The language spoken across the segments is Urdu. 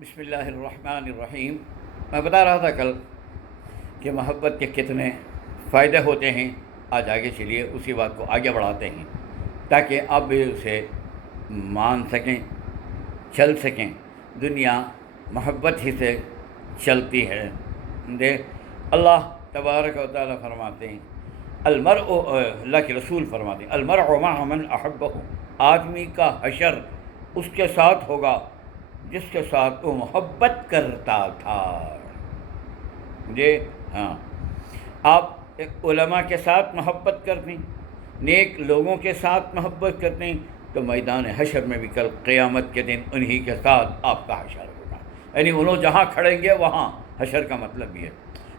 بسم اللہ الرحمن الرحیم۔ میں بتا رہا تھا کل کہ محبت کے کتنے فائدے ہوتے ہیں۔ آج آگے چلیے اسی بات کو آگے بڑھاتے ہیں تاکہ آپ بھی اسے مان سکیں، چل سکیں۔ دنیا محبت ہی سے چلتی ہے۔ اللہ تبارک و تعالیٰ فرماتے ہیں اللہ کے رسول فرماتے ہیں المرء مع من احبہ، آدمی کا حشر اس کے ساتھ ہوگا جس کے ساتھ وہ محبت کرتا تھا۔ ہاں، آپ علماء کے ساتھ محبت کرتے ہیں، نیک لوگوں کے ساتھ محبت کرتے ہیں، تو میدان حشر میں بھی کل قیامت کے دن انہی کے ساتھ آپ کا حشر ہوگا۔ یعنی انہوں جہاں کھڑیں گے وہاں حشر کا مطلب یہ ہے،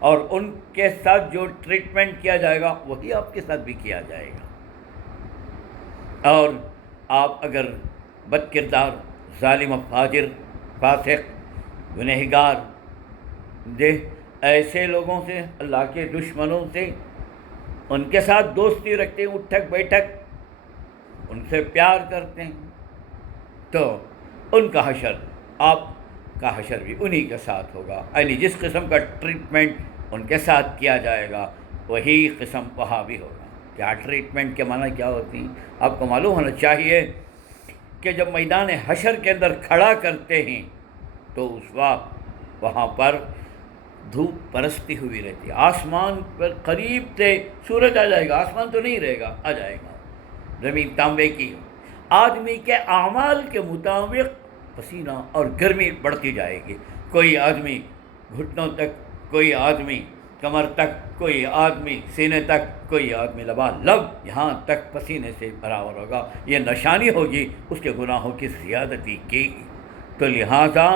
اور ان کے ساتھ جو ٹریٹمنٹ کیا جائے گا وہی آپ کے ساتھ بھی کیا جائے گا۔ اور آپ اگر بد کردار، ظالم، فاجر، فاسق، گنہگار، ایسے لوگوں سے، اللہ کے دشمنوں سے، ان کے ساتھ دوستی رکھتے ہیں، اٹھک بیٹھک، ان سے پیار کرتے ہیں، تو ان کا حشر، آپ کا حشر بھی انہی کے ساتھ ہوگا۔ یعنی جس قسم کا ٹریٹمنٹ ان کے ساتھ کیا جائے گا وہی قسم وہاں بھی ہوگا۔ کیا ٹریٹمنٹ کے معنی کیا ہوتی ہیں آپ کو معلوم ہونا چاہیے کہ جب میدان حشر کے اندر کھڑا کرتے ہیں تو اس وقت وہاں پر دھوپ پرستی ہوئی رہتی ہے، آسمان پر قریب سے سورج آ جائے گا، آسمان تو نہیں رہے گا، آ جائے گا، زمین تانبے کی، آدمی کے اعمال کے مطابق پسینہ اور گرمی بڑھتی جائے گی۔ کوئی آدمی گھٹنوں تک، کوئی آدمی کمر تک، کوئی آدمی سینے تک، کوئی آدمی لبالب یہاں تک پسینے سے برابر ہوگا۔ یہ نشانی ہوگی اس کے گناہوں کی زیادتی کی۔ تو لہذا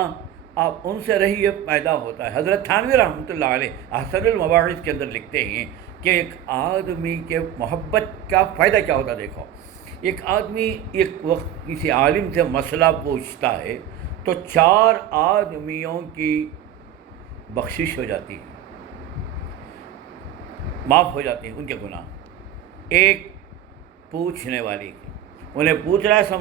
آپ ان سے رہیے، پیدا ہوتا ہے۔ حضرت تھانوی رحمۃ اللہ علیہ احسن المواعظ کے اندر لکھتے ہیں کہ ایک آدمی کے محبت کا فائدہ کیا ہوتا ہے۔ دیکھو، ایک آدمی ایک وقت کسی عالم سے مسئلہ پوچھتا ہے تو 4 آدمیوں کی بخشش ہو جاتی ہے، معاف ہو جاتے ہیں ان کے گناہ، ایک پوچھنے والی کی۔ انہیں پوچھ رہا ہے سا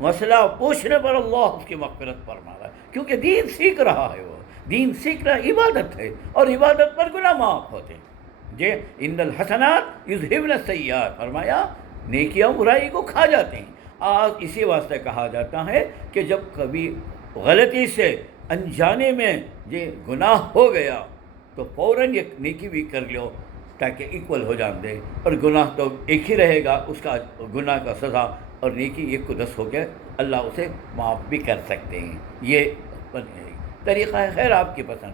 مسئلہ پوچھنے پر اللہ اس کی مغفرت فرما رہا ہے، کیونکہ دین سیکھ رہا ہے، وہ دین سیکھ رہا ہے، عبادت ہے، اور عبادت پر گناہ معاف ہوتے ہیں۔ ان الحسنات یذہبن السیئات، فرمایا نیکیاں برائی کو کھا جاتے ہیں۔ آج اسی واسطے کہا جاتا ہے کہ جب کبھی غلطی سے انجانے میں یہ گناہ ہو گیا تو فوراً یہ نیکی بھی کر لو تاکہ ایکول ہو جان دے، اور گناہ تو ایک ہی رہے گا، اس کا گناہ کا سزا، اور نیکی 1 کو 10 ہو کے اللہ اسے معاف بھی کر سکتے ہیں۔ یہ طریقہ ہے، خیر آپ کی پسند،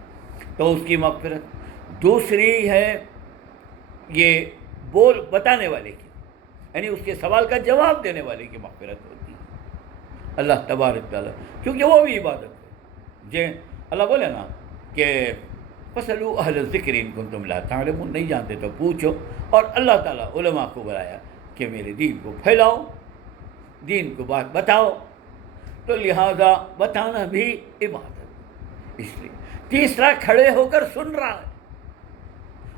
تو اس کی مغفرت۔ دوسری ہے یہ بتانے والے کی، یعنی اس کے سوال کا جواب دینے والے کی مغفرت ہوتی ہے، اللہ تبارک تعالیٰ، کیونکہ وہ بھی عبادت ہے۔ اللہ بولے نا کہ فَاسْأَلُوا أَهْلَ الذِّكْرِ إِن كُنتُمْ لَا تَعْلَمُونَ، نہیں جانتے تو پوچھو۔ اور اللہ تعالیٰ علماء کو بلایا کہ میرے دین کو پھیلاؤ، دین کو بات بتاؤ، تو لہذا بتانا بھی عبادت۔ اس لیے تیسرا کھڑے ہو کر سن رہا ہے،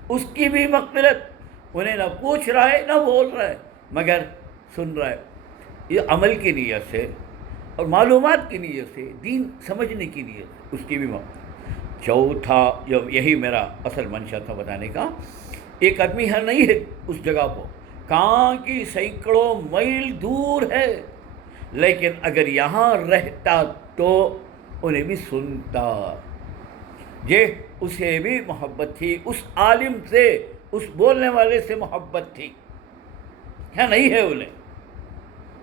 اس کی بھی مغفرت، انہیں نہ پوچھ رہا ہے نہ بول رہا ہے مگر سن رہا ہے، یہ عمل کی نیت سے اور معلومات کی نیت سے، دین سمجھنے کی نیت سے، اس کی بھی مغفرت۔ چوتھا، یہی میرا اصل منشا تھا بتانے کا، ایک آدمی ہے نہیں ہے اس جگہ کو، کہاں کی سینکڑوں میل دور ہے، لیکن اگر یہاں رہتا تو انہیں بھی سنتا، اسے بھی محبت تھی، اس عالم سے، اس بولنے والے سے محبت تھی، کیا نہیں ہے انہیں،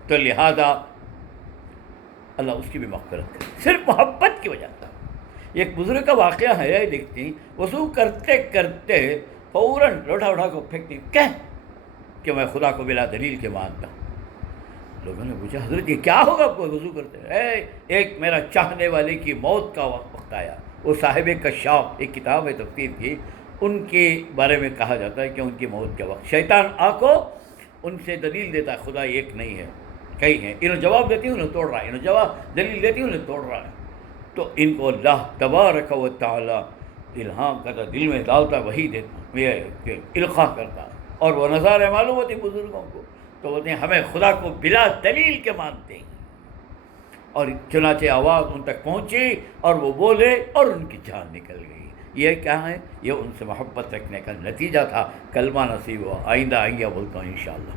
تو لہذا اللہ اس کی بھی مغفرت کرے، صرف محبت کی وجہ سے۔ ایک بزرگ کا واقعہ ہے، لکھتی وضو کرتے کرتے فوراً لوٹا اٹھا کو پھینکتی، کہ میں خدا کو بلا دلیل کے مانتا ہوں۔ لوگوں نے پوچھا حضرت یہ کیا ہوگا آپ کو وضو کرتے؟ ایک میرا چاہنے والے کی موت کا وقت آیا، وہ صاحب کشاف، ایک کتاب ہے تفسیر کی، ان کے بارے میں کہا جاتا ہے کہ ان کی موت کے وقت شیطان کو ان سے دلیل دیتا ہے خدا ایک نہیں ہے، کئی ہیں، انہوں جواب دیتی ہوں انہیں توڑ رہا ہے، انہوں جواب دلیل دیتی ہوں انہیں توڑ رہا ہے، تو ان کو اللہ تبارک و تعالی الہام کرتا، دل میں ڈالتا، وہی دیتا، یہ القاء کرتا، اور وہ نظارے معلوم ہوتی بزرگوں کو، تو بولتے ہیں ہمیں خدا کو بلا دلیل کے مانتے ہیں، اور چنانچہ آواز ان تک پہنچی اور وہ بولے اور ان کی جان نکل گئی۔ یہ کیا ہے؟ یہ ان سے محبت رکھنے کا نتیجہ تھا۔ کلمہ نصیب ہوا، آئندہ آئیے بولتا ہوں انشاءاللہ۔